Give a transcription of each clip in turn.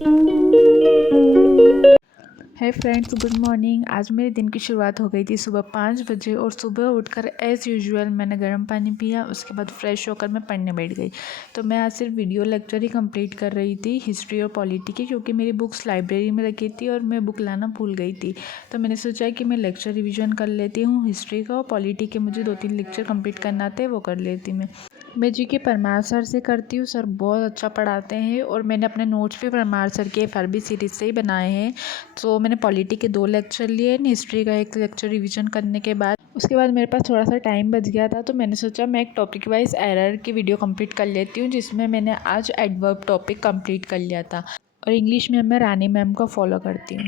है friends, good morning. आज मेरे दिन की शुरुआत हो गई थी सुबह 5 बजे और सुबह उठकर एज़ यूजुअल मैंने गर्म पानी पिया। उसके बाद फ्रेश होकर मैं पढ़ने बैठ गई। तो मैं आज सिर्फ वीडियो लेक्चर ही कंप्लीट कर रही थी हिस्ट्री और पॉलिटी की, क्योंकि मेरी बुक्स लाइब्रेरी में रखी थी और मैं बुक लाना भूल गई थी। तो मैंने सोचा कि मैं लेक्चर रिविज़न कर लेती हूँ हिस्ट्री का, और पॉलिटी के मुझे 2-3 लेक्चर कंप्लीट करना थे, वो कर लेती मैं जी के परमार सर से करती हूँ। सर बहुत अच्छा पढ़ाते हैं और मैंने अपने नोट्स भी परमार सर के FRB सीरीज़ से ही बनाए हैं। तो मैंने पॉलिटी के 2 लेक्चर लिए, हिस्ट्री का 1 लेक्चर रिवीजन करने के बाद उसके बाद मेरे पास थोड़ा सा टाइम बच गया था, तो मैंने सोचा मैं एक टॉपिक वाइज एरर की वीडियो कंप्लीट कर लेती हूँ, जिसमें मैंने आज एडवर्ब टॉपिक कंप्लीट कर लिया था। और इंग्लिश में मैं रानी मैम को फॉलो करती हूँ।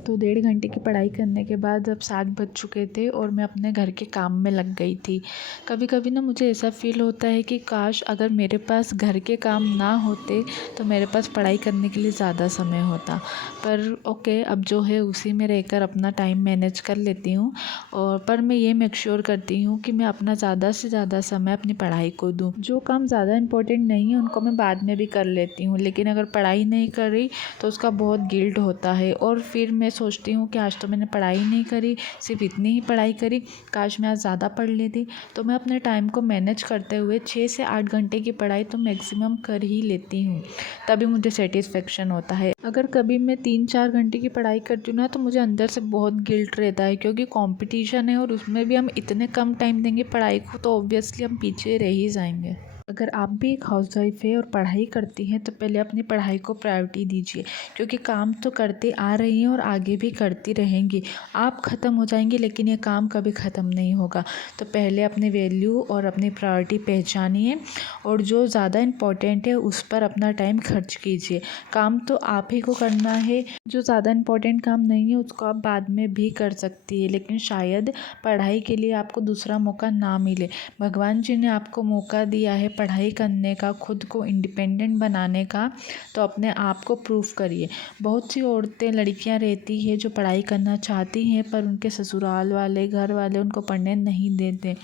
तो 1.5 घंटे की पढ़ाई करने के बाद अब 7 बज चुके थे और मैं अपने घर के काम में लग गई थी। कभी कभी ना मुझे ऐसा फ़ील होता है कि काश अगर मेरे पास घर के काम ना होते तो मेरे पास पढ़ाई करने के लिए ज़्यादा समय होता। पर ओके, अब जो है उसी में रहकर अपना टाइम मैनेज कर लेती हूँ। और पर मैं ये मेक श्योर करती हूँ कि मैं अपना ज़्यादा से ज़्यादा समय अपनी पढ़ाई को दूँ। जो काम ज़्यादा इम्पोर्टेंट नहीं है उनको मैं बाद में भी कर लेती हूँ, लेकिन अगर पढ़ाई नहीं कर रही तो उसका बहुत गिल्ट होता है। और फिर मैं सोचती हूँ कि आज तो मैंने पढ़ाई नहीं करी, सिर्फ इतनी ही पढ़ाई करी, काश मैं आज ज़्यादा पढ़ लेती। तो मैं अपने टाइम को मैनेज करते हुए 6 से 8 घंटे की पढ़ाई तो मैक्सिमम कर ही लेती हूँ, तभी मुझे सेटिस्फेक्शन होता है। अगर कभी मैं 3-4 घंटे की पढ़ाई करती हूँ ना, तो मुझे अंदर से बहुत गिल्ट रहता है, क्योंकि कंपटीशन है और उसमें भी हम इतने कम टाइम देंगे पढ़ाई को, तो ऑब्वियसली हम पीछे रह ही जाएंगे। अगर आप भी एक हाउसवाइफ है और पढ़ाई करती हैं तो पहले अपनी पढ़ाई को प्रायोरिटी दीजिए, क्योंकि काम तो करते आ रही हैं और आगे भी करती रहेंगी। आप ख़त्म हो जाएंगी लेकिन ये काम कभी ख़त्म नहीं होगा। तो पहले अपनी वैल्यू और अपनी प्रायोरिटी पहचानिए और जो ज़्यादा इम्पोर्टेंट है उस पर अपना टाइम खर्च कीजिए। काम तो आप ही को करना है, जो ज़्यादा इम्पोर्टेंट काम नहीं है उसको आप बाद में भी कर सकती है, लेकिन शायद पढ़ाई के लिए आपको दूसरा मौका ना मिले। भगवान जी ने आपको मौका दिया है पढ़ाई करने का, खुद को इंडिपेंडेंट बनाने का, तो अपने आप को प्रूव करिए। बहुत सी औरतें, लड़कियां रहती है जो पढ़ाई करना चाहती हैं पर उनके ससुराल वाले, घर वाले उनको पढ़ने नहीं देते।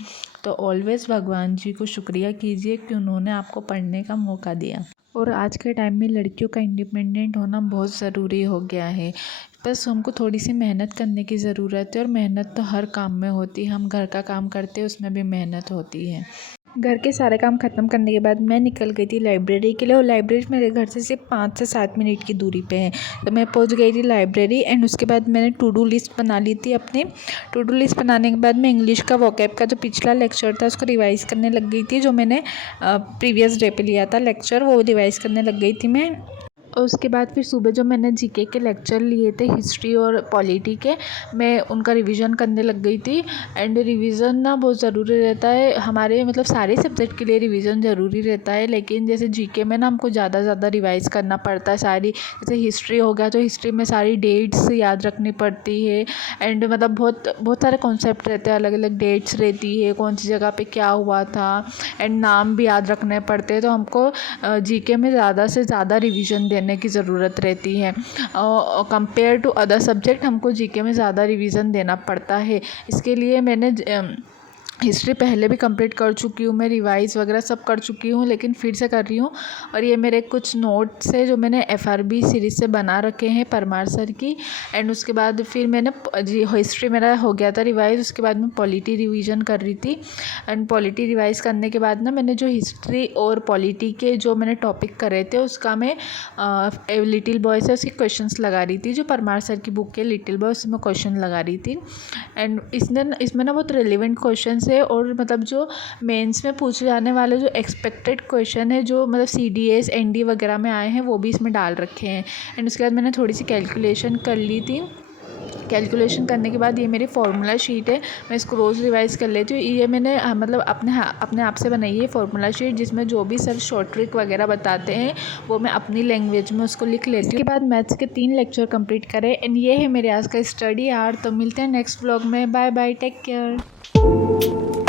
तो ऑलवेज़ भगवान जी को शुक्रिया कीजिए कि उन्होंने आपको पढ़ने का मौका दिया। और आज के टाइम में लड़कियों का इंडिपेंडेंट होना बहुत ज़रूरी हो गया है। बस हमको थोड़ी सी मेहनत करने की ज़रूरत है, और मेहनत तो हर काम में होती है। हम घर का काम करते हैं उसमें भी मेहनत होती है। घर के सारे काम ख़त्म करने के बाद मैं निकल गई थी लाइब्रेरी के लिए, और लाइब्रेरी मेरे घर से सिर्फ 5 से 7 मिनट की दूरी पे है। तो मैं पहुंच गई थी लाइब्रेरी, एंड उसके बाद मैंने टू डू लिस्ट बना ली थी अपनी। टू डू लिस्ट बनाने के बाद मैं इंग्लिश का वोकैब का जो पिछला लेक्चर था उसको रिवाइज़ करने लग गई थी, जो मैंने प्रीवियस डे पे लिया था लेक्चर, वो रिवाइज़ करने लग गई थी मैं। और उसके बाद फिर सुबह जो मैंने जीके के लेक्चर लिए थे हिस्ट्री और पॉलिटी के, मैं उनका रिवीजन करने लग गई थी। एंड रिवीजन ना बहुत ज़रूरी रहता है हमारे, मतलब सारे सब्जेक्ट के लिए रिवीजन ज़रूरी रहता है, लेकिन जैसे जीके में ना हमको ज़्यादा रिवाइज़ करना पड़ता है सारी। जैसे हिस्ट्री हो गया तो हिस्ट्री में सारी डेट्स याद रखनी पड़ती है, एंड मतलब बहुत सारे कॉन्सेप्ट रहते हैं, अलग अलग डेट्स रहती है, कौन सी जगह पे क्या हुआ था, एंड नाम भी याद रखने पड़ते हैं। तो हमको जीके में ज़्यादा से ज़्यादा रिवीजन देने की ज़रूरत रहती है। कंपेयर टू अदर सब्जेक्ट हमको जीके में ज़्यादा रिवीजन देना पड़ता है। इसके लिए मैंने हिस्ट्री पहले भी कंप्लीट कर चुकी हूँ, मैं रिवाइज़ वगैरह सब कर चुकी हूँ, लेकिन फिर से कर रही हूँ। और ये मेरे कुछ नोट्स है जो मैंने FRB सीरीज़ से बना रखे हैं परमार सर की। एंड उसके बाद फिर मैंने हिस्ट्री मेरा हो गया था रिवाइज़, उसके बाद मैं पॉलिटी रिवीजन कर रही थी। एंड पॉलिटी रिवाइज़ करने के बाद ना मैंने जो हिस्ट्री और पॉलिटी के जो मैंने टॉपिक करे थे उसका मैं लिटिल बॉय से उसके क्वेश्चंस लगा रही थी, जो परमार सर की बुक के लिटिल बॉय उसमें क्वेश्चन लगा रही थी। एंड इसमें ना बहुत रेलिवेंट क्वेश्चन है, और मतलब जो मेंस में पूछे जाने वाले जो एक्सपेक्टेड क्वेश्चन है, जो मतलब CDS ND वगैरह में आए हैं, वो भी इसमें डाल रखे हैं। एंड उसके बाद मैंने थोड़ी सी कैलकुलेशन कर ली थी। कैलकुलेशन करने के बाद ये मेरी फार्मूला शीट है, मैं इसको रोज़ रिवाइज़ कर लेती हूँ। ये मैंने मतलब अपने आप से बनाई है फार्मूला शीट, जिसमें जो भी सर शॉर्ट ट्रिक वगैरह बताते हैं वो मैं अपनी लैंग्वेज में उसको लिख लेती हूँ। उसके बाद मैथ्स के 3 लेक्चर कंप्लीट करें, एंड ये है मेरे आज का स्टडी आवर। तो मिलते हैं नेक्स्ट व्लॉग में। Bye bye, take care.